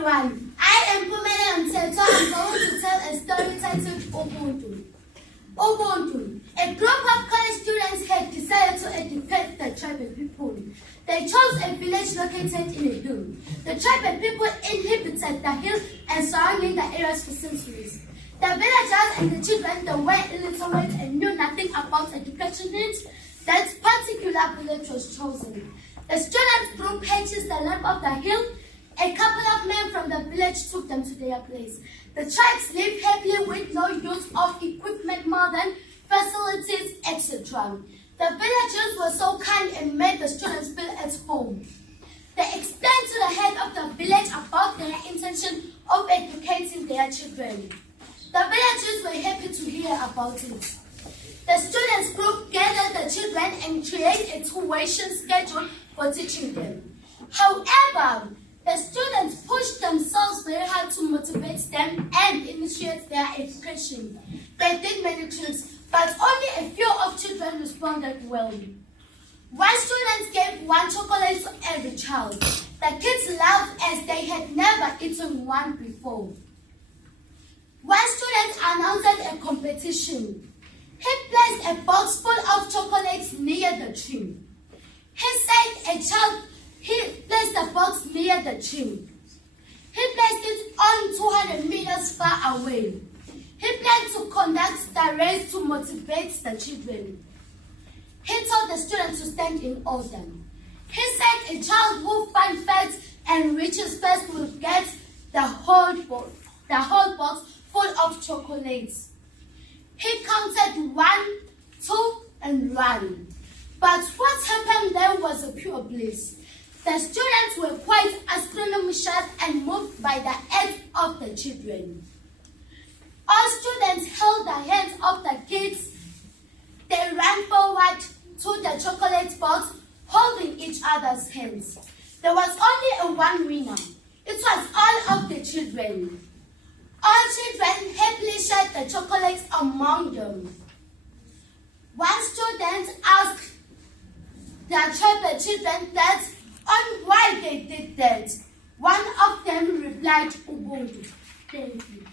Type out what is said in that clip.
everyone, I am Pumela Mteto. I'm going to tell a story titled Ubuntu. Ubuntu. A group of college students had decided to educate the tribal people. They chose a village located in a dune. The tribal people inhabited the hills and surrounding the areas for centuries. The villagers and the children, they were illiterate and knew nothing about education needs. That particular village was chosen. The students group purchased the land of the hill. A couple of men from the village took them to their place. The tribes lived happily with no use of equipment more than facilities, etc. The villagers were so kind and made the students feel at home. They explained to the head of the village about their intention of educating their children. The villagers were happy to hear about it. The students group gathered the children and created a tuition schedule for teaching them. However, the students pushed themselves very hard to motivate them and initiate their education. They did many tricks, but only a few of children responded well. One student gave one chocolate to every child. The kids laughed as they had never eaten one before. One student announced a competition. He placed a box full of chocolates near the tree. He placed the box near the tree. He placed it on 200 meters far away. He planned to conduct the race to motivate the children. He told the students to stand in order. He said a child who finds facts and reaches first will get the whole box full of chocolates. He counted 1, 2, and 1. But what happened there was a pure bliss. The students were quite astonishing and moved by the acts of the children. All students held the hands of the kids. They ran forward to the chocolate box, holding each other's hands. There was only one winner. It was all of the children. All children happily shared the chocolates among them. One student asked the tribal children that on why they did that. One of them replied, Ubuntu. Thank you.